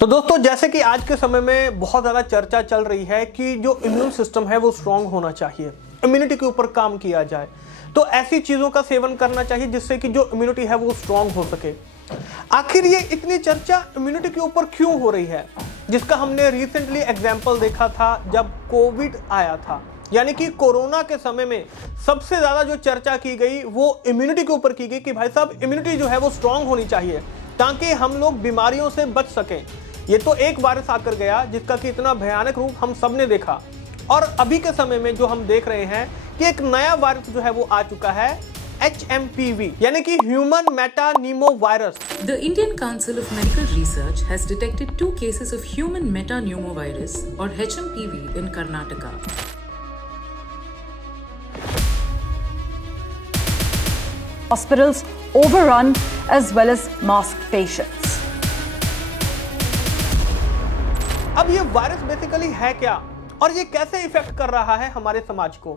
तो दोस्तों, जैसे कि आज के समय में बहुत ज़्यादा चर्चा चल रही है कि जो इम्यून सिस्टम है वो स्ट्रांग होना चाहिए, इम्यूनिटी के ऊपर काम किया जाए। तो ऐसी चीज़ों का सेवन करना चाहिए जिससे कि जो इम्यूनिटी है वो स्ट्रांग हो सके। आखिर ये इतनी चर्चा इम्यूनिटी के ऊपर क्यों हो रही है, जिसका हमने रिसेंटली एग्जाम्पल देखा था जब कोविड आया था। यानी कि कोरोना के समय में सबसे ज़्यादा जो चर्चा की गई वो इम्यूनिटी के ऊपर की गई कि भाई साहब, इम्यूनिटी जो है वो स्ट्रांग होनी चाहिए ताकि हम लोग बीमारियों से बच सकें। ये तो एक वायरस आकर गया जिसका कि इतना भयानक रूप हम सब ने देखा, और अभी के समय में जो हम देख रहे हैं कि एक नया वायरस जो है वो आ चुका है, HMPV, यानी कि human metapneumo virus. The Indian Council of Medical Research has detected 2 cases of human metapneumovirus or HMPV in Karnataka. Hospitals overrun as well as masked patients. अब ये वायरस बेसिकली है क्या और ये कैसे इफेक्ट कर रहा है हमारे समाज को?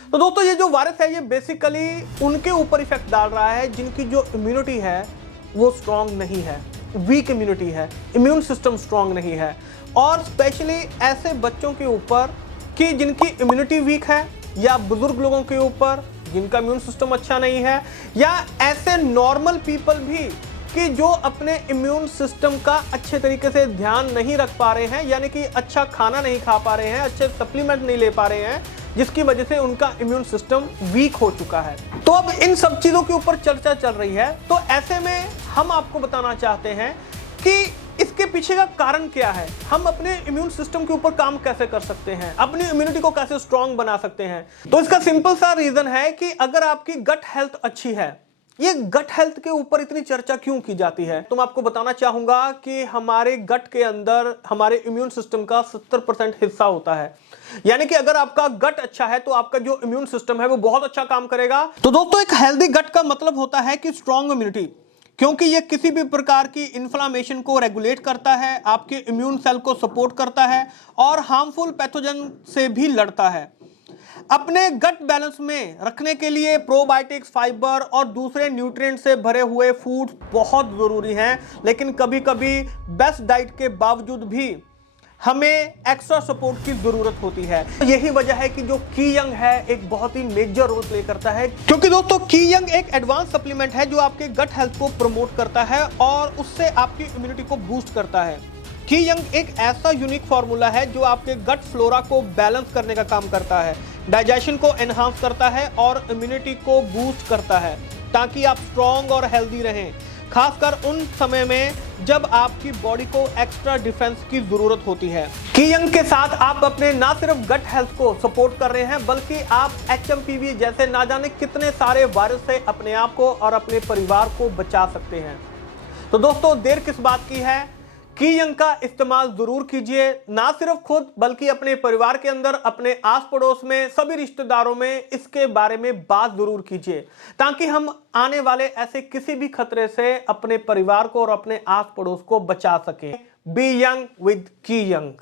तो दोस्तों, ये जो वायरस है ये बेसिकली उनके ऊपर इफेक्ट डाल रहा है जिनकी जो इम्यूनिटी है वो स्ट्रांग नहीं है, वीक इम्यूनिटी है, इम्यून सिस्टम स्ट्रांग नहीं है। और स्पेशली ऐसे बच्चों के ऊपर कि जिनकी इम्यूनिटी वीक है, या बुजुर्ग लोगों के ऊपर जिनका इम्यून सिस्टम अच्छा नहीं है, या ऐसे नॉर्मल पीपल भी कि जो अपने इम्यून सिस्टम का अच्छे तरीके से ध्यान नहीं रख पा रहे हैं, यानी कि अच्छा खाना नहीं खा पा रहे हैं, अच्छे सप्लीमेंट नहीं ले पा रहे हैं, जिसकी वजह से उनका इम्यून सिस्टम वीक हो चुका है। तो अब इन सब चीज़ों के ऊपर चर्चा चल रही है। तो ऐसे में हम आपको बताना चाहते हैं कि इसके पीछे का कारण क्या है, हम अपने इम्यून सिस्टम के ऊपर काम कैसे कर सकते हैं, अपनी इम्यूनिटी को कैसे स्ट्रांग बना सकते हैं। तो इसका सिंपल सा रीजन है कि अगर आपकी गट हेल्थ अच्छी है, ये गट हेल्थ के ऊपर इतनी चर्चा क्यों की जाती है, तो मैं आपको बताना चाहूंगा कि हमारे गट के अंदर हमारे इम्यून सिस्टम का 70% हिस्सा होता है। यानी कि अगर आपका गट अच्छा है तो आपका जो इम्यून सिस्टम है वो बहुत अच्छा काम करेगा। तो दोस्तों, एक हेल्दी गट का मतलब होता है कि स्ट्रांग इम्यूनिटी, क्योंकि ये किसी भी प्रकार की इन्फ्लामेशन को रेगुलेट करता है, आपके इम्यून सेल को सपोर्ट करता है और हार्मफुल पैथोजन से भी लड़ता है। अपने गट बैलेंस में रखने के लिए प्रोबायोटिक्स, फाइबर और दूसरे न्यूट्रिएंट से भरे हुए फूड बहुत जरूरी हैं, लेकिन कभी कभी बेस्ट डाइट के बावजूद भी हमें एक्स्ट्रा सपोर्ट की जरूरत होती है। यही वजह है कि जो की यंग है एक बहुत ही मेजर रोल प्ले करता है, क्योंकि दोस्तों की यंग एक एडवांस सप्लीमेंट है जो आपके गट हेल्थ को प्रमोट करता है और उससे आपकी इम्यूनिटी को बूस्ट करता है। की यंग एक ऐसा यूनिक फार्मूला है जो आपके गट फ्लोरा को बैलेंस करने का काम करता है, डाइजेशन को एनहांस करता है और इम्यूनिटी को बूस्ट करता है, ताकि आप स्ट्रांग और हेल्दी रहें, खासकर उन समय में जब आपकी बॉडी को एक्स्ट्रा डिफेंस की जरूरत होती है। की यंग के साथ आप अपने ना सिर्फ गट हेल्थ को सपोर्ट कर रहे हैं, बल्कि आप HMPV जैसे ना जाने कितने सारे वायरस से अपने आप को और अपने परिवार को बचा सकते हैं। तो दोस्तों, देर किस बात की है, की यंग का इस्तेमाल जरूर कीजिए, ना सिर्फ खुद बल्कि अपने परिवार के अंदर, अपने आस पड़ोस में, सभी रिश्तेदारों में इसके बारे में बात जरूर कीजिए, ताकि हम आने वाले ऐसे किसी भी खतरे से अपने परिवार को और अपने आस पड़ोस को बचा सकें। बी यंग विद की यंग।